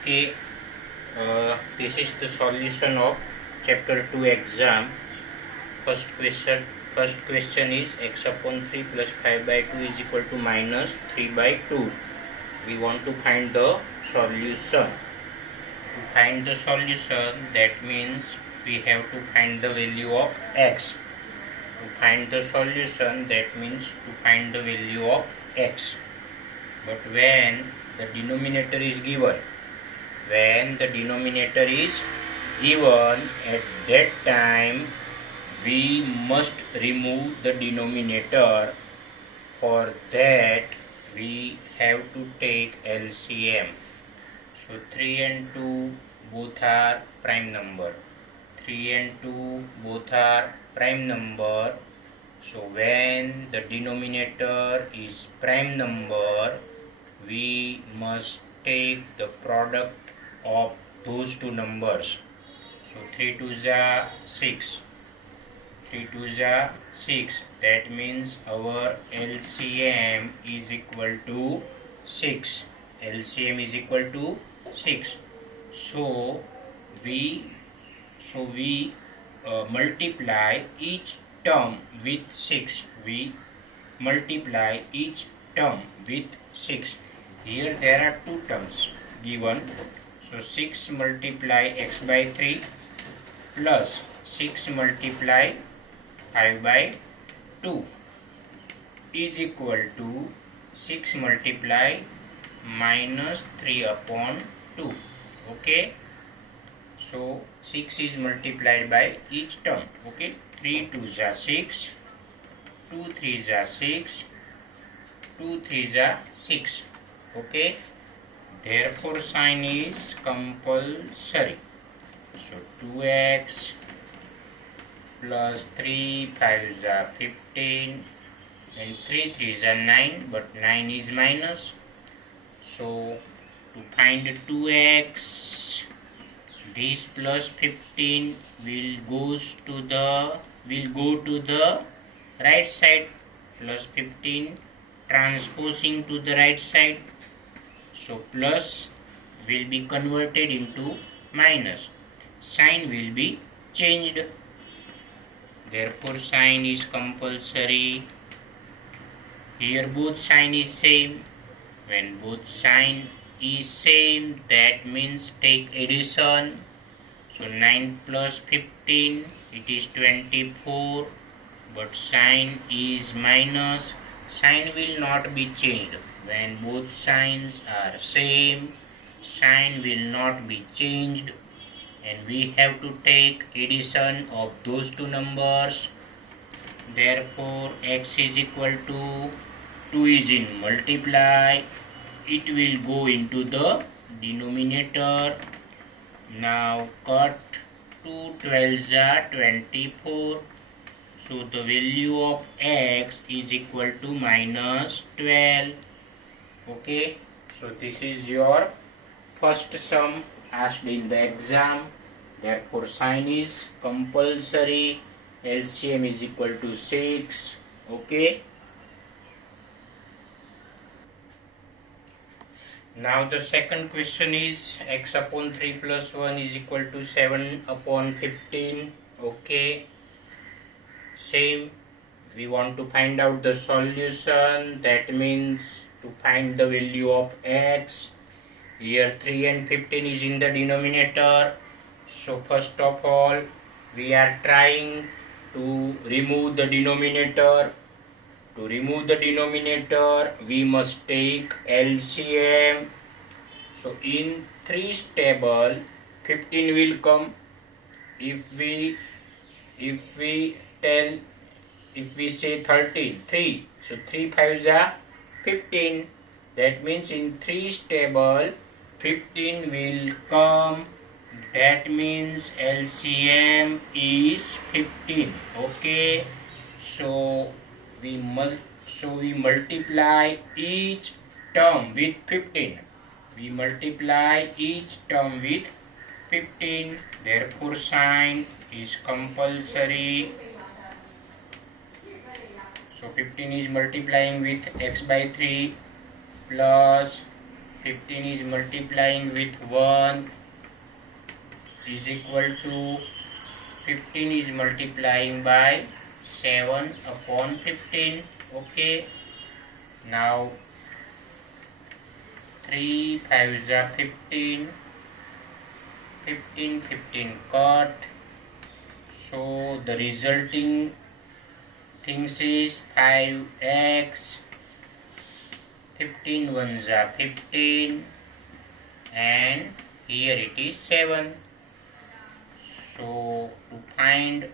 Okay, this is the solution of chapter 2 exam. First question is x upon 3 plus 5 by 2 is equal to minus 3 by 2. We want to find the solution. To find the solution, that means we have to find the value of x. To find the solution, that means to find the value of x. But when the denominator is given, at that time we must remove the denominator. For that we have to take LCM. So 3 and 2 both are prime number. 3 and 2 both are prime number. So when the denominator is prime number, we must take the product of those two numbers. So 3 2s are 6. 3 2s are 6. That means our LCM is equal to 6. LCM is equal to 6. So we multiply each term with 6. We multiply each term with 6. Here there are two terms given. So 6 multiply x by 3 plus 6 multiply 5 by 2 is equal to 6 multiply minus 3 upon 2. Okay. So 6 is multiplied by each term. Okay. 3 2s are 6. 2 3s are 6. 2 3s are 6. Okay. Therefore sign is compulsory. So 2x plus 3 5s are 15 and 3 3s are 9, but 9 is minus. So to find 2x, this plus 15 will go to the right side. Plus 15 transposing to the right side. So plus will be converted into minus. Sign will be changed. Therefore sign is compulsory. Here both sign is same. When both sign is same, that means take addition. So 9 plus 15, it is 24. But sign is minus. Sign will not be changed. When both signs are same, sign will not be changed, and we have to take addition of those two numbers. Therefore x is equal to 2 is in multiply. It will go into the denominator. Now cut 2 12s are 24. So the value of x is equal to minus 12. Okay, so this is your first sum asked in the exam. Therefore sign is compulsory. LCM is equal to 6. Okay. Now the second question is x upon 3 plus 1 is equal to 7 upon 15. Okay. Same. We want to find out the solution. That means to find the value of x. Here 3 and 15 is in the denominator. So first of all, we are trying to remove the denominator. To remove the denominator, we must take LCM. So in 3's table, 15 will come. If we say 13, 3. So 3 5s are 15. That means in 3's table, 15 will come. That means LCM is 15. Okay. So we multiply each term with 15. We multiply each term with 15. Therefore sign is compulsory. So 15 is multiplying with x by 3 plus 15 is multiplying with 1 is equal to 15 is multiplying by 7 upon 15. Okay, now 3 5s are 15, 15 cut, so the resulting things is 5x, 15 ones are 15, and here it is 7. So to find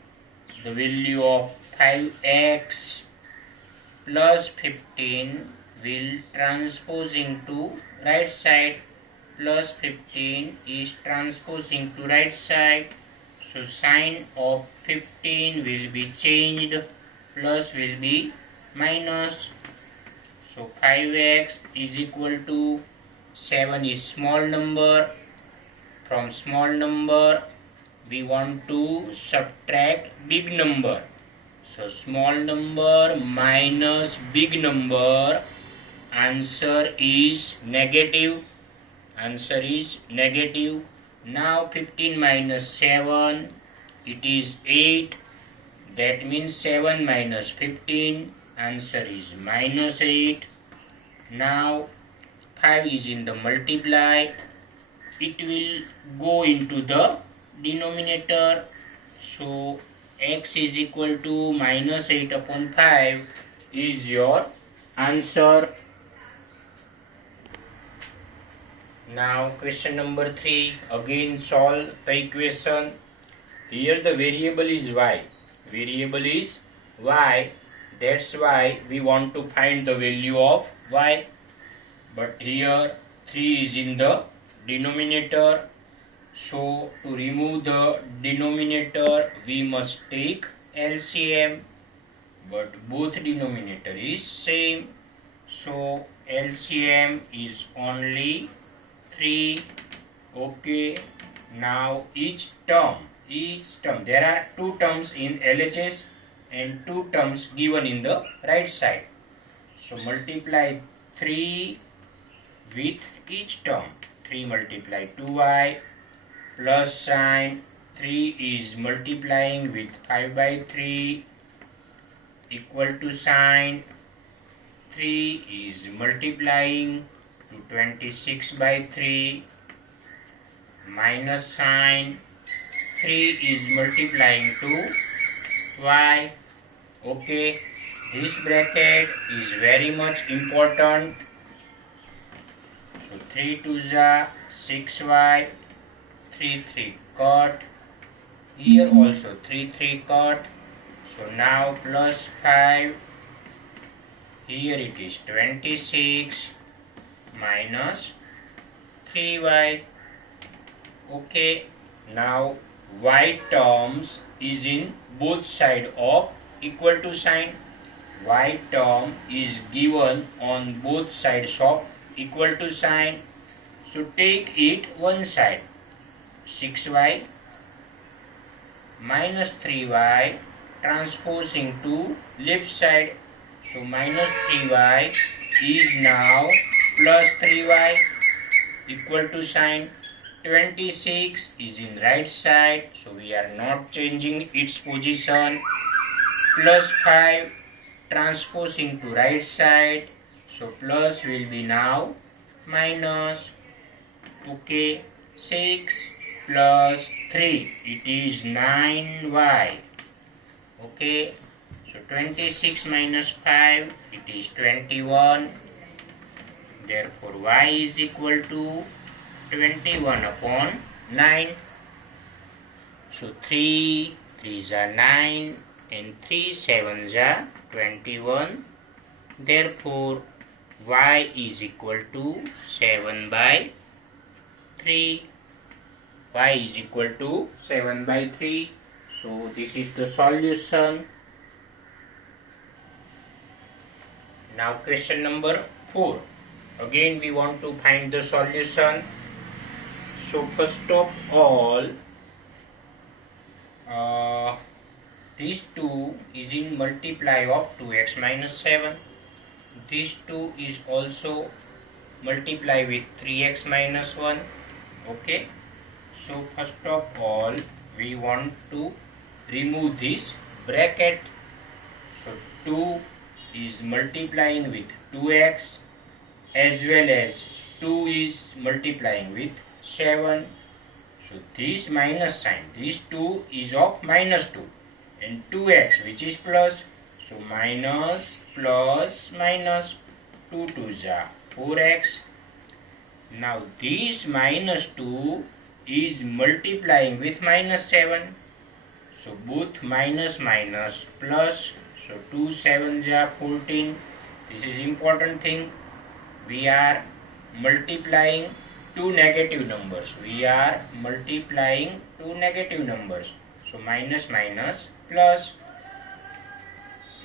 the value of 5x plus 15, will transposing to right side. Plus 15 is transposing to right side, so sign of 15 will be changed, plus will be minus. So 5x is equal to 7 is small number. From small number we want to subtract big number. So small number minus big number, answer is negative. Answer is negative. Now 15 minus 7, it is 8. That means 7 minus 15, answer is minus 8. Now 5 is in the multiply. It will go into the denominator. So x is equal to minus 8 upon 5 is your answer. Now question number 3, again solve the equation. Here the variable is y. Variable is y. That's why we want to find the value of y. But here 3 is in the denominator. So to remove the denominator we must take LCM. But both denominator is same. So LCM is only 3. Okay, now each term, there are 2 terms in LHS and 2 terms given in the right side. So multiply 3 with each term. 3 multiply 2y, plus sign 3 is multiplying with 5 by 3, equal to sign 3 is multiplying to 26 by 3, minus sign 3 is multiplying to y. Okay, this bracket is very much important. So 3 2s are 6y, 3 cut, here also 3 cut. So now plus 5, here it is 26 minus 3y. Okay, now y terms is in both side of equal to sign. Y term is given on both sides of equal to sign. So take it one side. 6y minus 3y transposing to left side. So minus 3y is now plus 3y, equal to sign. 26 is in right side, so we are not changing its position. Plus 5 transposing to right side, so plus will be now minus. Okay, 6 plus 3, it is 9y. Okay, so 26 minus 5, it is 21. Therefore y is equal to 21 upon 9. So 3 3s are 9 and 3 7s are 21. Therefore y is equal to 7 by 3. Y is equal to 7 by 3. So this is the solution. Now question number 4. Again we want to find the solution. So first of all, this 2 is in multiply of 2x minus 7. This 2 is also multiply with 3x minus 1. Okay, so first of all we want to remove this bracket. So 2 is multiplying with 2x, as well as 2 is multiplying with 7. So this minus sign, this 2 is of minus 2, and 2x which is plus. So minus plus minus, 2 2s are 4x. Now this minus 2 is multiplying with minus 7. So both minus minus plus. So 2 7s are 14. This is important thing. We are multiplying two negative numbers. We are multiplying two negative numbers. So minus minus plus.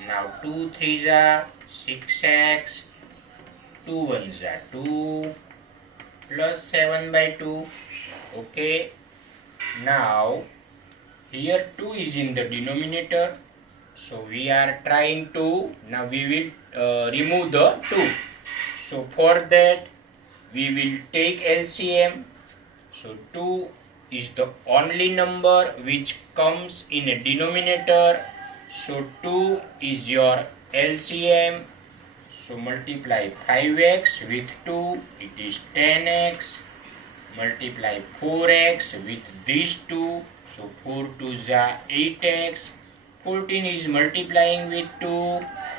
Now 2 3s are 6x. 2 1s are 2 plus 7 by 2. Okay. Now here 2 is in the denominator. So we are trying to, now we will remove the 2. So for that we will take LCM. So 2 is the only number which comes in a denominator. So 2 is your LCM. So multiply 5x with 2, it is 10x. Multiply 4x with these 2. So 4 2s are 8x. 14 is multiplying with 2,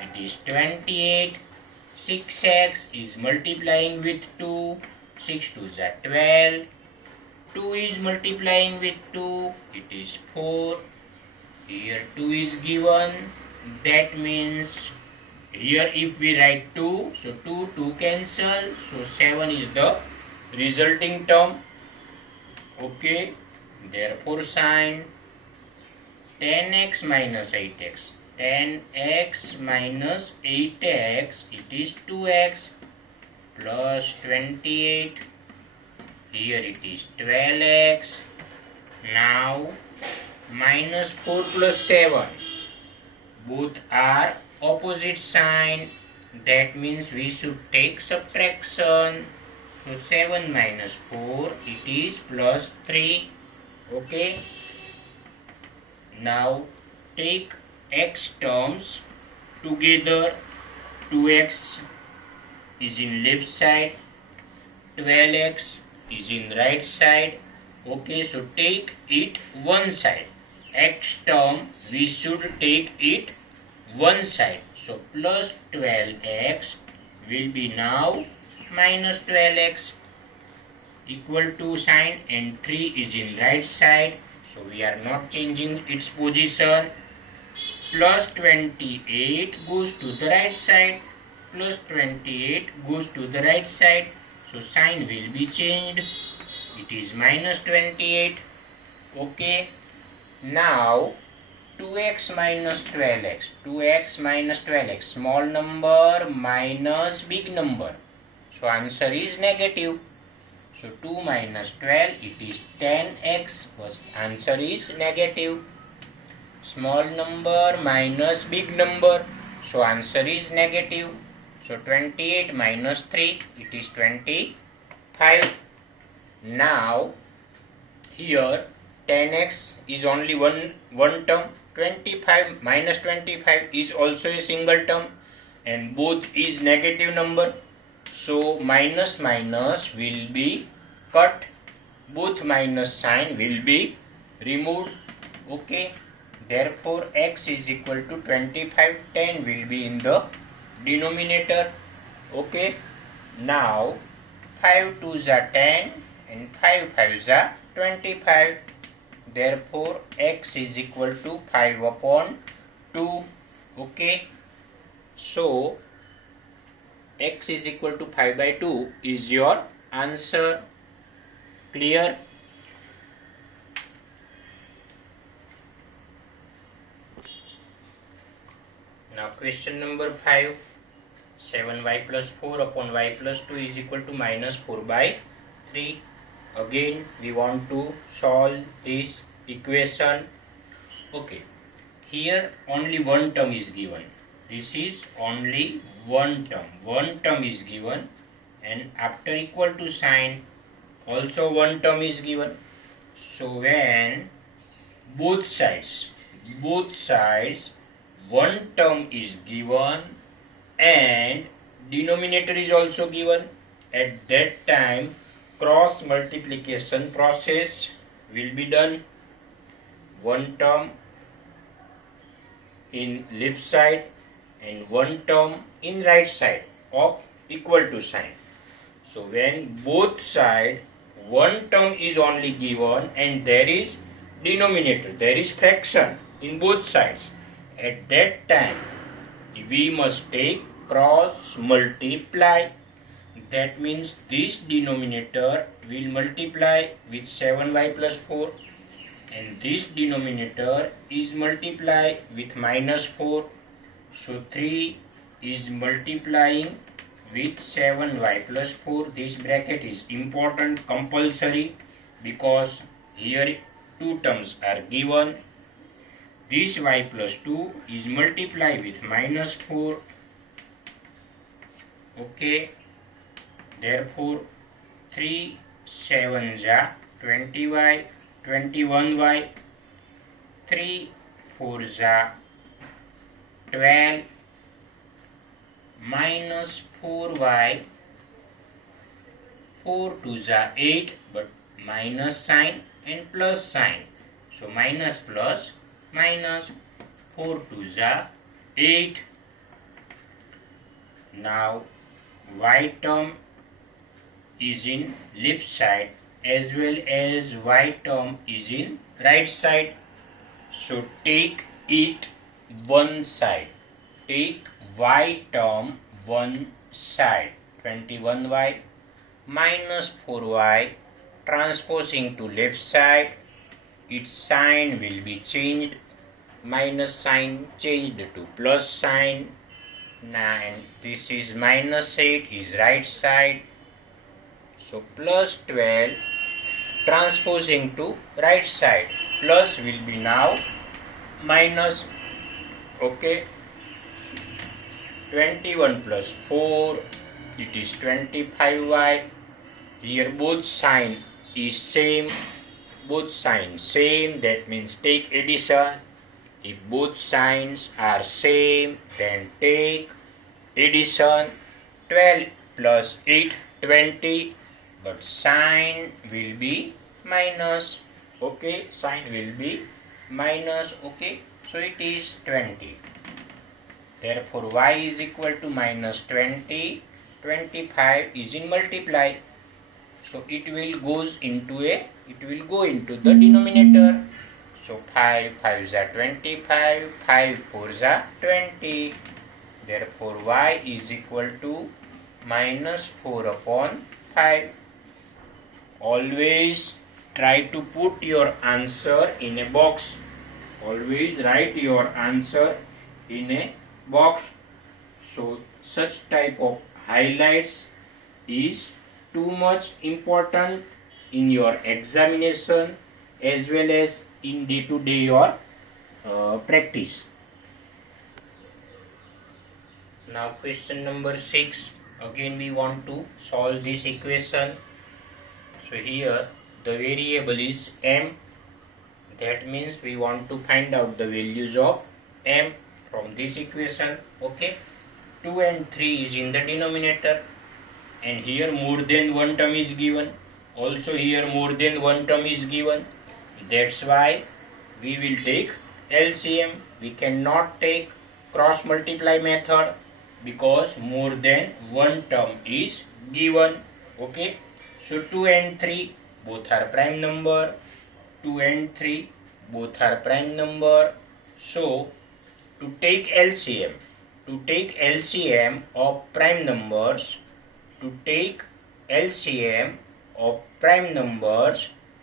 it is 28. 6x is multiplying with 2, 6 2s are 12. 2 is multiplying with 2, it is 4. Here 2 is given, that means here if we write 2, so 2 2 cancel, so 7 is the resulting term. Okay, therefore sign 10x minus 8x. 10x minus 8x, it is 2x plus 28. Here it is 12x. Now minus 4 plus 7. Both are opposite sign. That means we should take subtraction. So 7 minus 4, it is plus 3. Okay. Now take x terms together. 2x is in left side, 12x is in right side. Okay, so take it one side. X term we should take it one side. So plus 12x will be now minus 12x, equal to sign, and 3 is in right side. So we are not changing its position. Plus 28 goes to the right side. Plus 28 goes to the right side. So sign will be changed. It is minus 28. Okay. Now 2x minus 12x. 2x minus 12x. Small number minus big number. So answer is negative. So 2 minus 12, it is 10x. First answer is negative. Small number minus big number. So answer is negative. So 28 minus 3, it is 25. Now here 10x is only one term. 25 minus 25 is also a single term, and both is negative number. So minus minus will be cut, both minus sign will be removed. Okay, therefore x is equal to 25. 10 will be in the denominator. Okay, now 5 2s are 10 and 5 5s are 25. Therefore x is equal to 5 upon 2. Okay, so x is equal to 5 by 2 is your answer. Clear? Now question number 5. 7y plus 4 upon y plus 2 is equal to minus 4 by 3. Again we want to solve this equation. Okay, here only one term is given. This is only one term. One term is given. and after equal to sign also one term is given. So when both sides one term is given and denominator is also given, at that time cross multiplication process will be done. One term in left side and one term in right side of equal to sign. So when both side one term is only given and there is denominator, there is fraction in both sides, at that time we must take cross multiply. That means this denominator will multiply with 7y plus 4 and this denominator is multiply with minus 4. So 3 is multiplying with 7y plus 4. This bracket is important, compulsory, because here two terms are given. This y plus 2 is multiplied with minus 4. Okay. Therefore 3 7s are 20y, 21y, 3 4s are 12, minus 4y, 4 2s are 8, but minus sign and plus sign. So minus plus minus, 4 2s are 8. Now y term is in left side as well as y term is in right side. So take it one side. Take y term one side. 21y minus 4y transposing to left side. Its sign will be changed. Minus sign changed to plus sign. 9. This is minus 8 is right side. So plus 12 transposing to right side. Plus will be now minus. Okay. 21 plus 4, it is 25y. Here both sign is same. Both signs same, that means take addition. If both signs are same, then take addition. 12 plus 8, 20. But sign will be minus. Okay, sign will be minus. Okay, so it is 20. Therefore y is equal to minus 20. 25 is in multiply. So it will go into the denominator. So 5 5s are 25, 5 4s are 20. Therefore y is equal to minus 4 upon 5. Always try to put your answer in a box. Always write your answer in a box. So such type of highlights is too much important in your examination as well as in day-to-day your practice. Now question number 6. Again we want to solve this equation. So here the variable is m. That means we want to find out the values of m from this equation. Okay. 2 and 3 is in the denominator. And here more than one term is given. Also here more than one term is given. That's why we will take LCM. We cannot take cross multiply method because more than one term is given. Okay. So 2 and 3 both are prime number. 2 and 3 both are prime number. So to take LCM of prime numbers,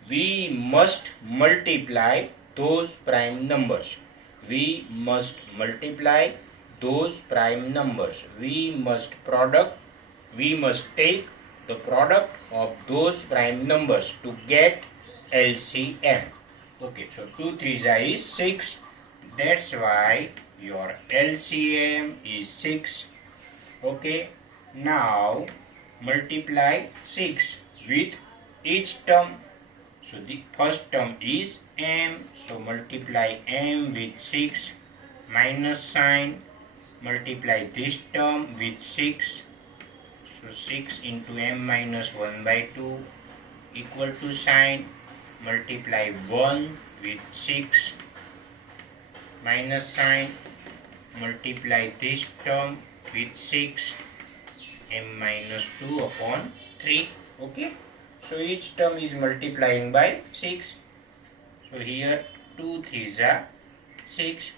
we must multiply those prime numbers. We must take the product of those prime numbers to get LCM. Okay, so 2 3s is 6. That's why your LCM is 6. Okay, now multiply 6 with each term. So the first term is m, so multiply m with 6, minus sign, multiply this term with 6, so 6 into m minus 1 by 2 equal to sign, multiply 1 with 6, minus sign, multiply this term with 6, m minus 2 upon 3. Okay, so each term is multiplying by 6. So here 2 3s are 6,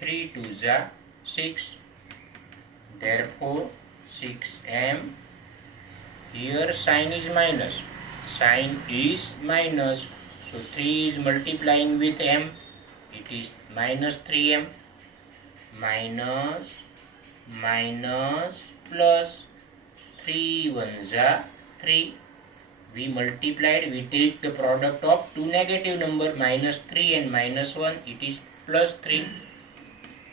3 2s are 6, therefore 6m. Here sign is minus, so 3 is multiplying with m, it is minus 3m, minus plus 3 1s are 3. We multiplied, we take the product of two negative number, minus 3 and minus 1, it is plus 3.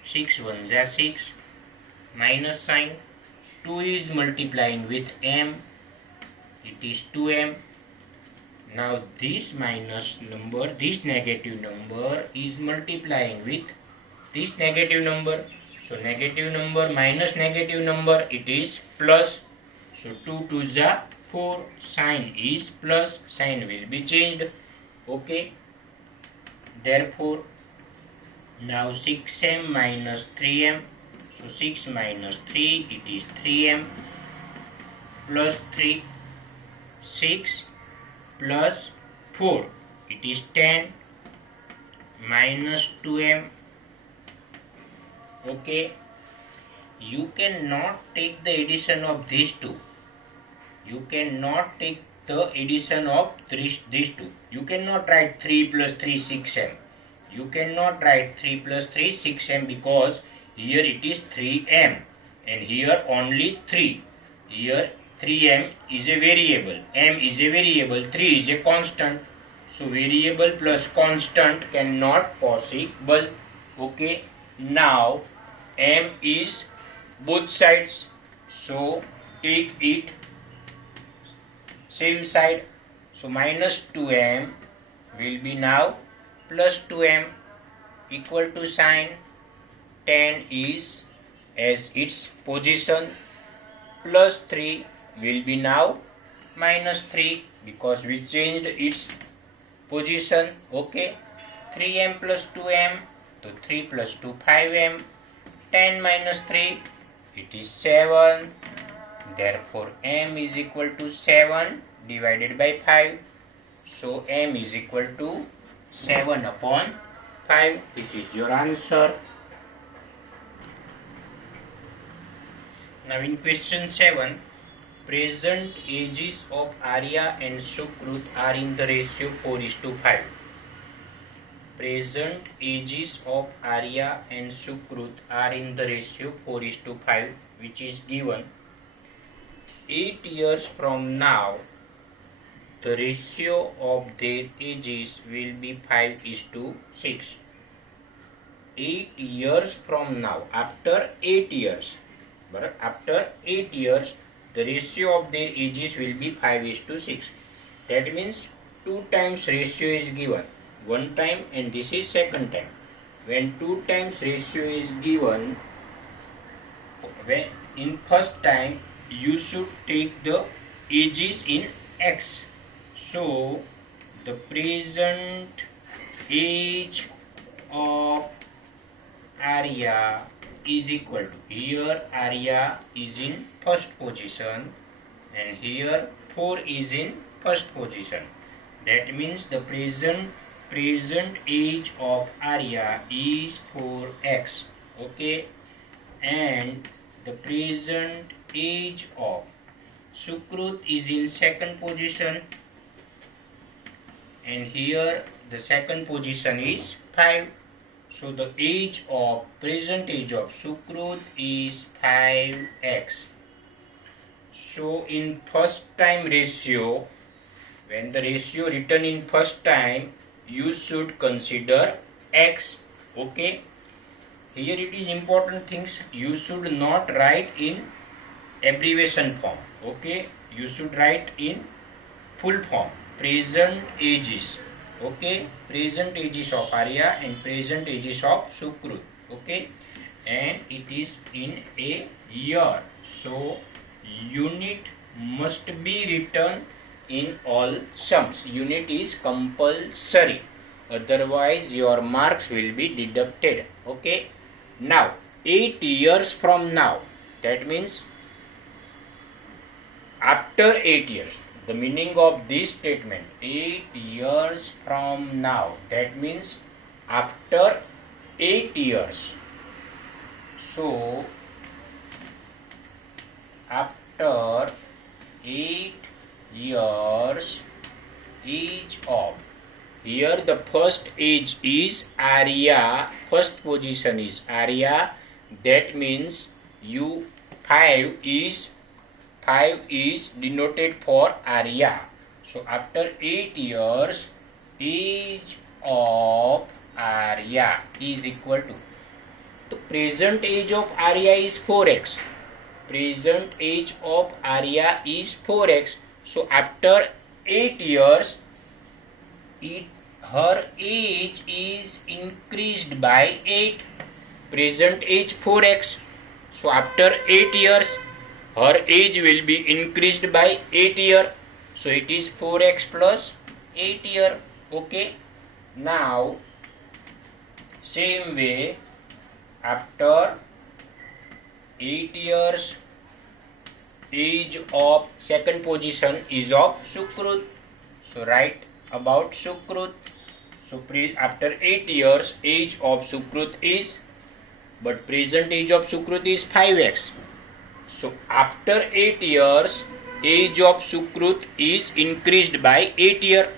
6 1s are 6, minus sign, 2 is multiplying with m, it is 2m. Now this minus number, this negative number is multiplying with this negative number. So negative number minus negative number, it is plus. So 2 2s are 4, sign is plus, sign will be changed. Okay, therefore now 6m minus 3m, so 6 minus 3, it is 3m, plus 3, 6 plus 4, it is 10, minus 2m. Okay, you cannot take the addition of these two. You cannot take the addition of these two. You cannot write 3 plus 3 6m. You cannot write 3 plus 3 6m because here it is 3m and here only 3. Here 3m is a variable, m is a variable, 3 is a constant. So variable plus constant cannot possible. Okay, now m is both sides, so take it same side. So minus 2m will be now plus 2m equal to sign, 10 is as its position, plus 3 will be now minus 3 because we changed its position. Okay, 3m plus 2m, so 3 plus 2 5m, 10 minus 3, it is 7, therefore m is equal to 7 divided by 5, so m is equal to 7 upon 5. This is your answer. Now in question 7, present ages of Arya and Sukrut are in the ratio 4:5. Present ages of Arya and Sukrut are in the ratio 4:5, which is given. 8 years from now, the ratio of their ages will be 5:6. 8 years from now, after 8 years, but after 8 years, the ratio of their ages will be 5:6. That means 2 times ratio is given. One time and this is second time. When 2 times ratio is given, when in first time you should take the ages in x. So the present age of Arya is equal to, here Arya is in first position and here 4 is in first position. That means the present age of Arya is 4x. Okay, and the present age of Sukrut is in second position and here the second position is 5. So the present age of Sukrut is 5x. So in first time ratio, when the ratio written in first time, you should consider x. Okay, here it is important things, you should not write in abbreviation form. Okay, you should write in full form. Present ages. Okay, present ages of Arya and present ages of Sukrut. Okay, and it is in a year. So unit must be written in all sums. Unit is compulsory. Otherwise your marks will be deducted. Okay. Now 8 years from now. That means after 8 years. The meaning of this statement, 8 years from now, that means after 8 years. So after 8 years, age of, here the first age is Arya, first position is Arya, that means U5 is denoted for Arya. So after 8 years, age of Arya is equal to, the present age of Arya is 4x. Present age of Arya is 4x. So after 8 years, her age is increased by 8. Present age 4x. So after 8 years, her age will be increased by 8 year. So it is 4x plus 8 year. Okay. Now same way, after 8 years, age of second position is of Sukrut. So write about Sukrut. So after 8 years, age of Sukrut is, but present age of Sukrut is 5x. So after 8 years, age of Sukrut is increased by 8 year.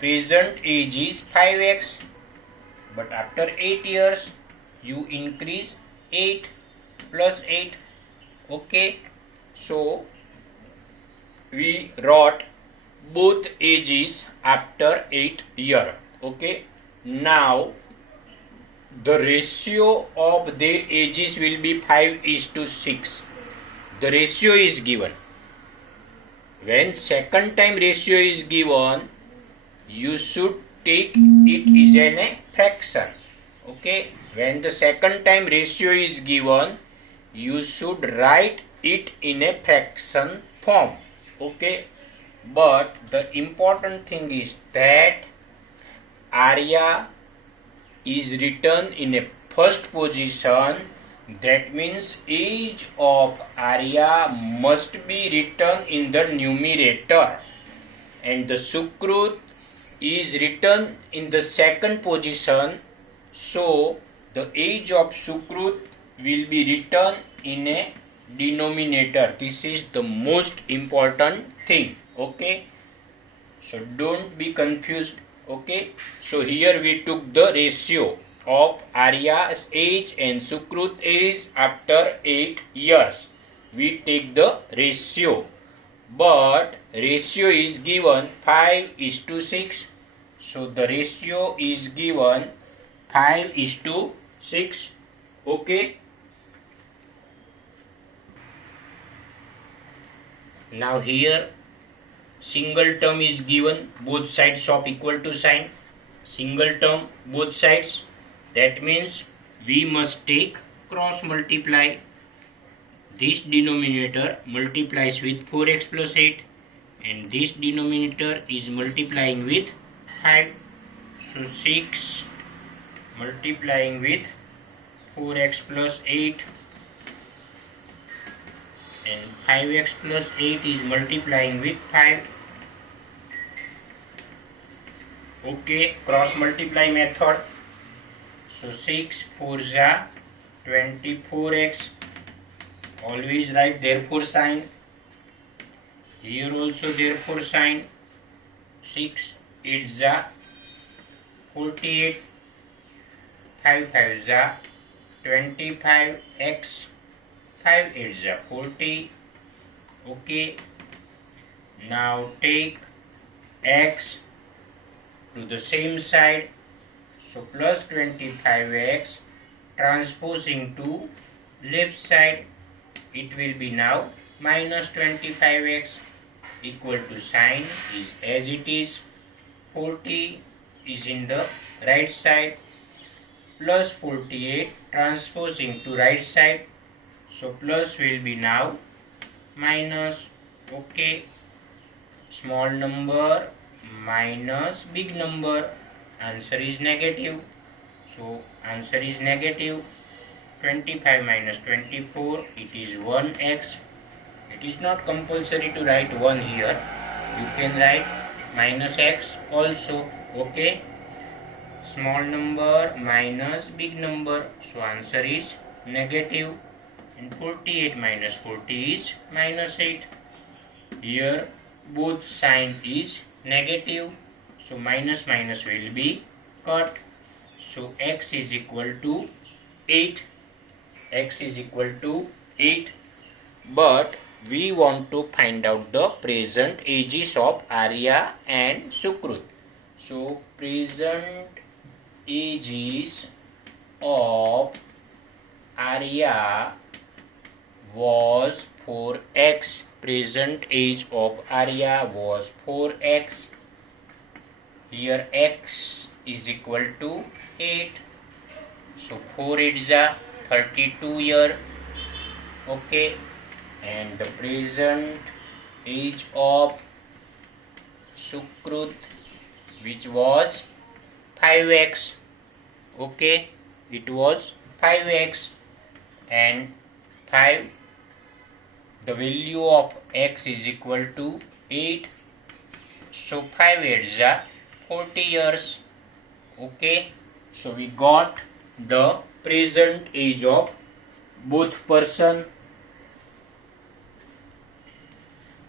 Present age is 5x. But after 8 years, you increase 8 plus 8. Okay. So we wrote both ages after 8 year. Okay. Now the ratio of their ages will be 5:6. The ratio is given. When second time ratio is given, you should take it is in a fraction. Okay. When the second time ratio is given, you should write it in a fraction form. Okay. But the important thing is that Arya is written in a first position. That means age of Arya must be written in the numerator, and the Sukrut is written in the second position. So the age of Sukrut will be written in a denominator. This is the most important thing. Okay. So don't be confused. Okay. So here we took the ratio of Arya's age and Sukrut age after 8 years. We take the ratio. But ratio is given 5:6. So the ratio is given 5:6. Okay. Now here single term is given, both sides of equal to sign. Single term, both sides. That means we must take cross multiply. This denominator multiplies with 4x plus 8 and this denominator is multiplying with 5. So 6 multiplying with 4x plus 8 and 5x plus 8 is multiplying with 5. Okay, cross multiply method. So 6 4 ja 24x. Always write therefore sign. Here also therefore sign. 6 8 ja 48. 5 5 ja 25x. 5 8 ja 40. Okay. Now take x to the same side. So plus 25x transposing to left side, it will be now minus 25x equal to sign is as it is. 40 is in the right side, plus 48 transposing to right side, so plus will be now minus. Okay, small number minus big number, answer is negative, so answer is negative. 25 minus 24, it is 1x. It is not compulsory to write 1 here, you can write minus x also. Okay, small number minus big number, so answer is negative. And 48 minus 40 is minus 8. Here both sign is negative, so minus minus will be cut, so x is equal to 8. X is equal to 8. But we want to find out the present ages of Arya and Sukrut. So present ages of Arya was 4x. Present age of Arya was 4x. Here x is equal to 8. So 4 is a 32 year. Okay, and the present age of Sukrut, which was 5x. Okay, it was 5x, and 5, the value of x is equal to 8, so 5 is 40 years. Okay, so we got the present age of both person.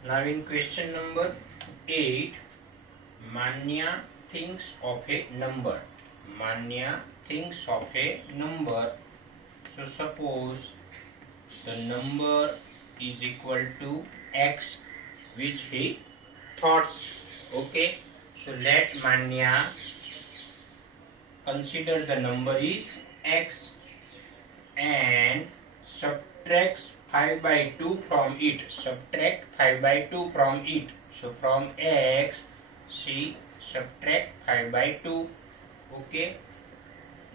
Now in question number 8, Manya thinks of a number. Manya thinks of a number. So suppose the number is equal to x, which he thoughts. Okay, so let Manya consider the number is x and subtracts 5 by 2 from it. Subtract 5 by 2 from it. So from x, she subtract 5 by 2. Okay.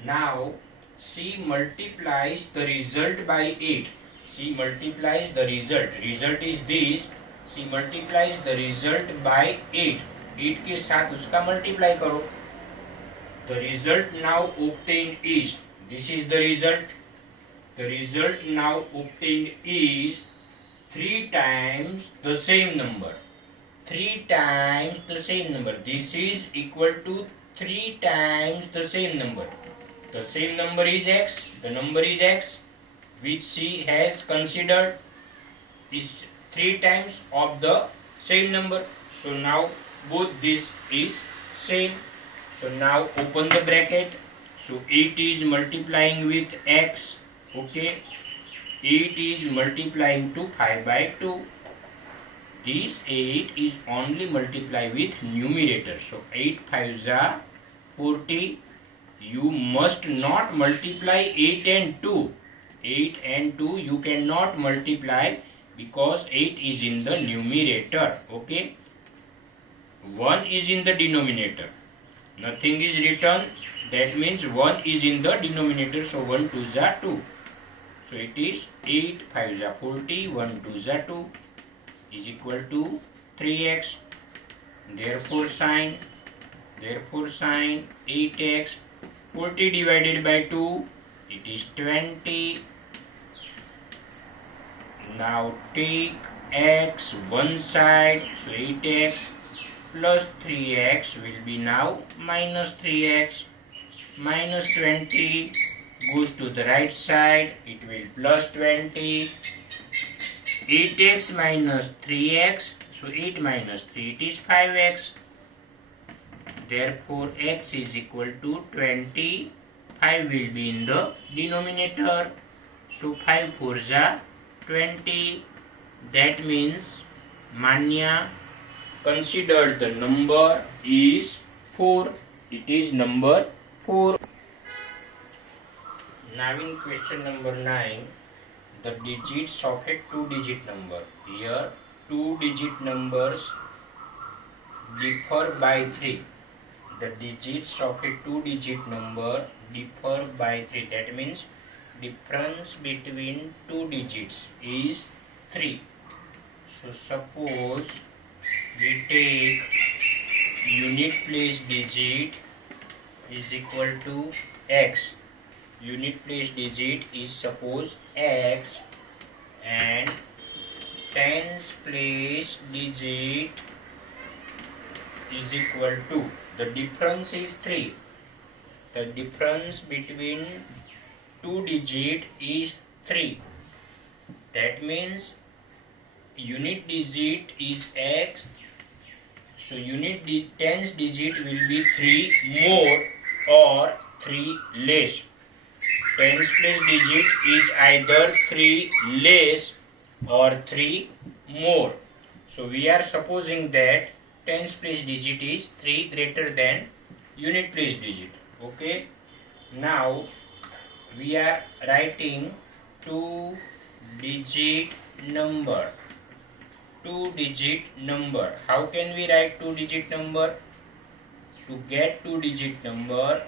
Now she multiplies the result by 8. She multiplies the result. Result is this. She multiplies the result by 8. 8 के साथ उसका multiply करो. The result now obtained is, this is the result. The result now obtained is 3 times the same number. 3 times the same number. This is equal to 3 times the same number. The same number is x. The number is x, which she has considered is 3 times of the same number. So now both this is same. So now open the bracket. So 8 is multiplying with x. Okay. 8 is multiplying to 5 by 2. This 8 is only multiply with numerator. So 8 5s are 40. You must not multiply 8 and 2. 8 and 2 you cannot multiply because 8 is in the numerator. Okay. 1 is in the denominator. Nothing is written. That means 1 is in the denominator. So 1 2s are 2. So it is 8 5s are 40. 1 2s are 2 is equal to 3x. Therefore sign 8x. 40 divided by 2, it is 20. Now take x one side, so 8x plus 3x will be now minus 3x. Minus 20 goes to the right side, it will plus 20. 8x minus 3x, so 8 minus 3, it is 5x. Therefore x is equal to 20. 5 will be in the denominator. So 5 4s are 20. That means Manya considered the number is 4. It is number 4. Now in question number 9, the digits of a two-digit number. Here, two-digit numbers differ by 3. The digits of a two-digit number differ by 3. That means difference between two digits is 3. So suppose we take unit place digit is equal to x. Unit place digit is suppose x and tens place digit is equal to, the difference is 3. The difference between two digit is 3. That means unit digit is x, so tens digit will be 3 more or 3 less. Tens place digit is either 3 less or 3 more. So we are supposing that tens place digit is 3 greater than unit place digit. Okay. Now we are writing two digit number. Two-digit number. How can we write two-digit number? To get two-digit number,